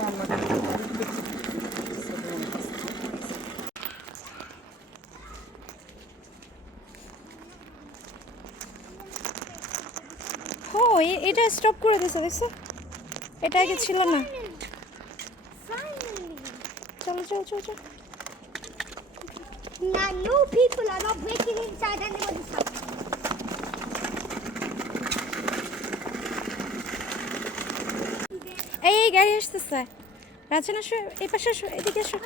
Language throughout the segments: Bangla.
ও এটা স্টপ করে দিয়েছে, দেখছো? এটা আগে ছিল না। চলো চলো চলো চলো। Now, no people are not breaking inside anybody's house. এই গাড়ি আসতেছে। রাজন আসো, এই পাশে আসো, এদিকে আসো।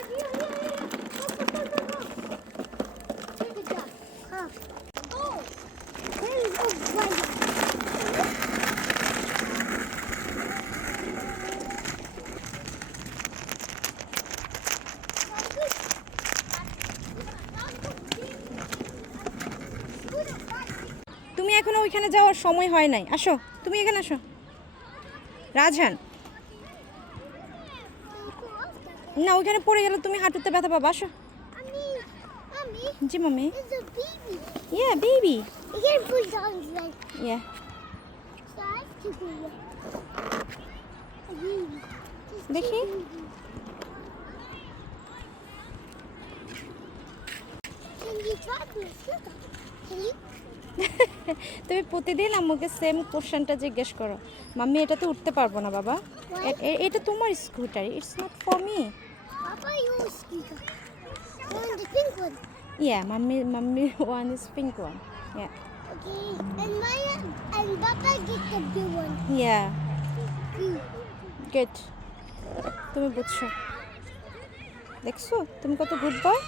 তুমি এখনো ওইখানে যাওয়ার সময় হয় নাই, আসো তুমি এখানে আসো। রাজহান, না ওইখানে পড়ে গেলে তুমি হাঁটুতে ব্যথা পাবা, আসো। জি mummy. It's a baby. Yeah, baby. You can put down like Yeah. size to go. A baby. দেখি। Can you try to sit up? Can you? তুমি প্রতিদিন আম্মুকে সেম কোশ্চেনটা জিজ্ঞেস করো, মাম্মি এটাতে উঠতে পারবো না বাবা। এটা তোমার scooter, it's not for me. Papa, your scooter. You want the pink one? Yeah, mommy one is pink one. Yeah. Okay. And Maya and Papa get the blue one. Yeah. Blue. Good. তুমি বুঝছো, দেখছো তুমি কত গুড বয়।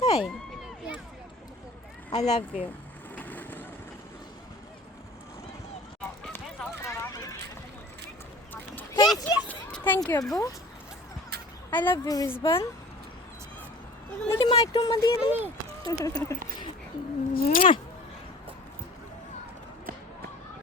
তাই, Yeah. I love you. Yes, yes. Thank you আব্বু। I love you Rizwan. দেখি মা একটু মা দিয়ে দিই।